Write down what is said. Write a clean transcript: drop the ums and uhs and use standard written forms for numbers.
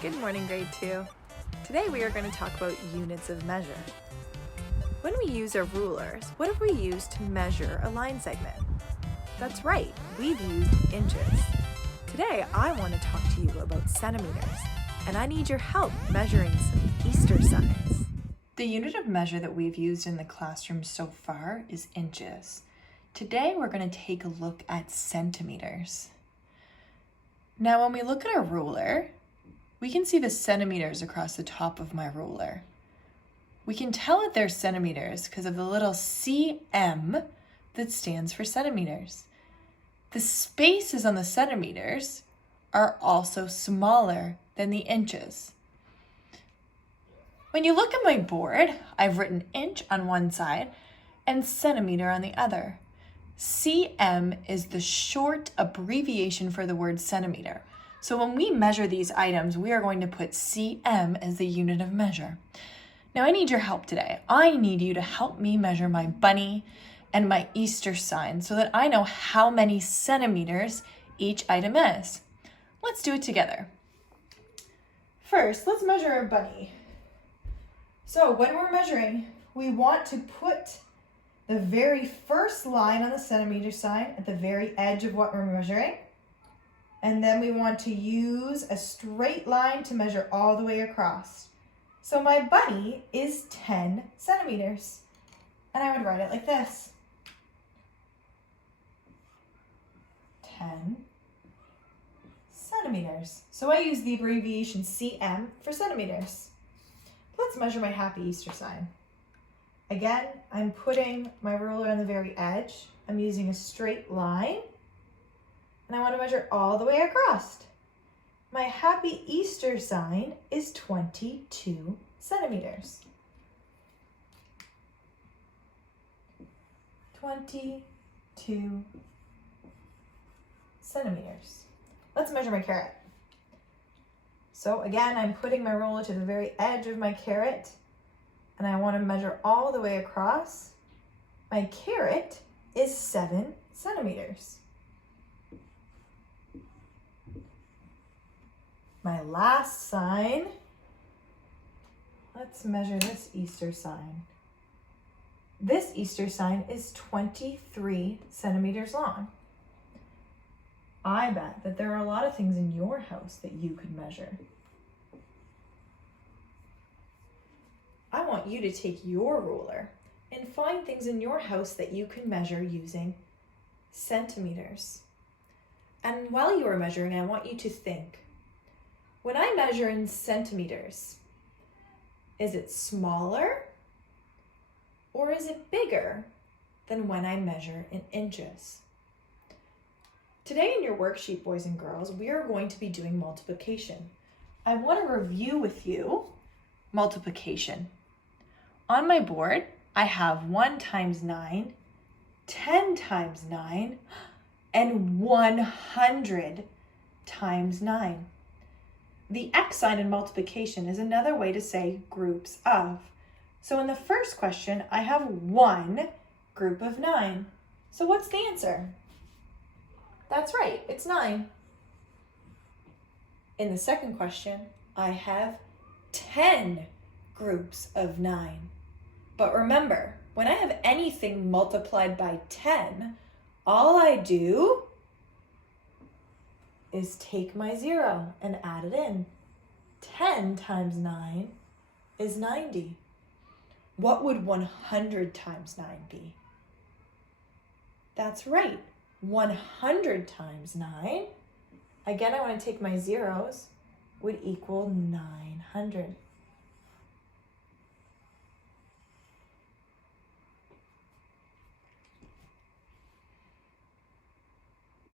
Good morning, grade 2. Today we are going to talk about units of measure. When we use our rulers, what have we used to measure a line segment? That's right, we've used inches. Today I want to talk to you about centimeters, and I need your help measuring some Easter signs. The unit of measure that we've used in the classroom so far is inches. Today we're going to take a look at centimeters. Now when we look at our ruler, we can see the centimeters across the top of my ruler. We can tell that they're centimeters because of the little cm that stands for centimeters. The spaces on the centimeters are also smaller than the inches. When you look at my board, I've written inch on one side and centimeter on the other. cm is the short abbreviation for the word centimeter. So when we measure these items, we are going to put cm as the unit of measure. Now I need your help today. I need you to help me measure my bunny and my Easter sign so that I know how many centimeters each item is. Let's do it together. First, let's measure our bunny. So when we're measuring, we want to put the very first line on the centimeter sign at the very edge of what we're measuring. And then we want to use a straight line to measure all the way across. So my bunny is 10 centimeters. And I would write it like this. 10 centimeters. So I use the abbreviation cm for centimeters. Let's measure my happy Easter sign. Again, I'm putting my ruler on the very edge. I'm using a straight line. And I want to measure all the way across. My happy Easter sign is 22 centimeters. 22 centimeters. Let's measure my carrot. So again, I'm putting my ruler to the very edge of my carrot, and I want to measure all the way across. My carrot is 7 centimeters. My last sign, let's measure this Easter sign. This Easter sign is 23 centimeters long. I bet that there are a lot of things in your house that you could measure. I want you to take your ruler and find things in your house that you can measure using centimeters. And while you are measuring, I want you to think, when I measure in centimeters, is it smaller or is it bigger than when I measure in inches? Today in your worksheet, boys and girls, we are going to be doing multiplication. I want to review with you multiplication. On my board, I have 1 times 9, 10 times 9, and 100 times 9. The X sign in multiplication is another way to say groups of. So in the first question, I have 1 group of 9. So what's the answer? That's right, it's 9. In the second question, I have 10 groups of 9. But remember, when I have anything multiplied by 10, all I do is take my 0 and add it in. 10 times 9 is 90. What would 100 times 9 be? That's right, 100 times 9. Again, I want to take my zeros, would equal 900.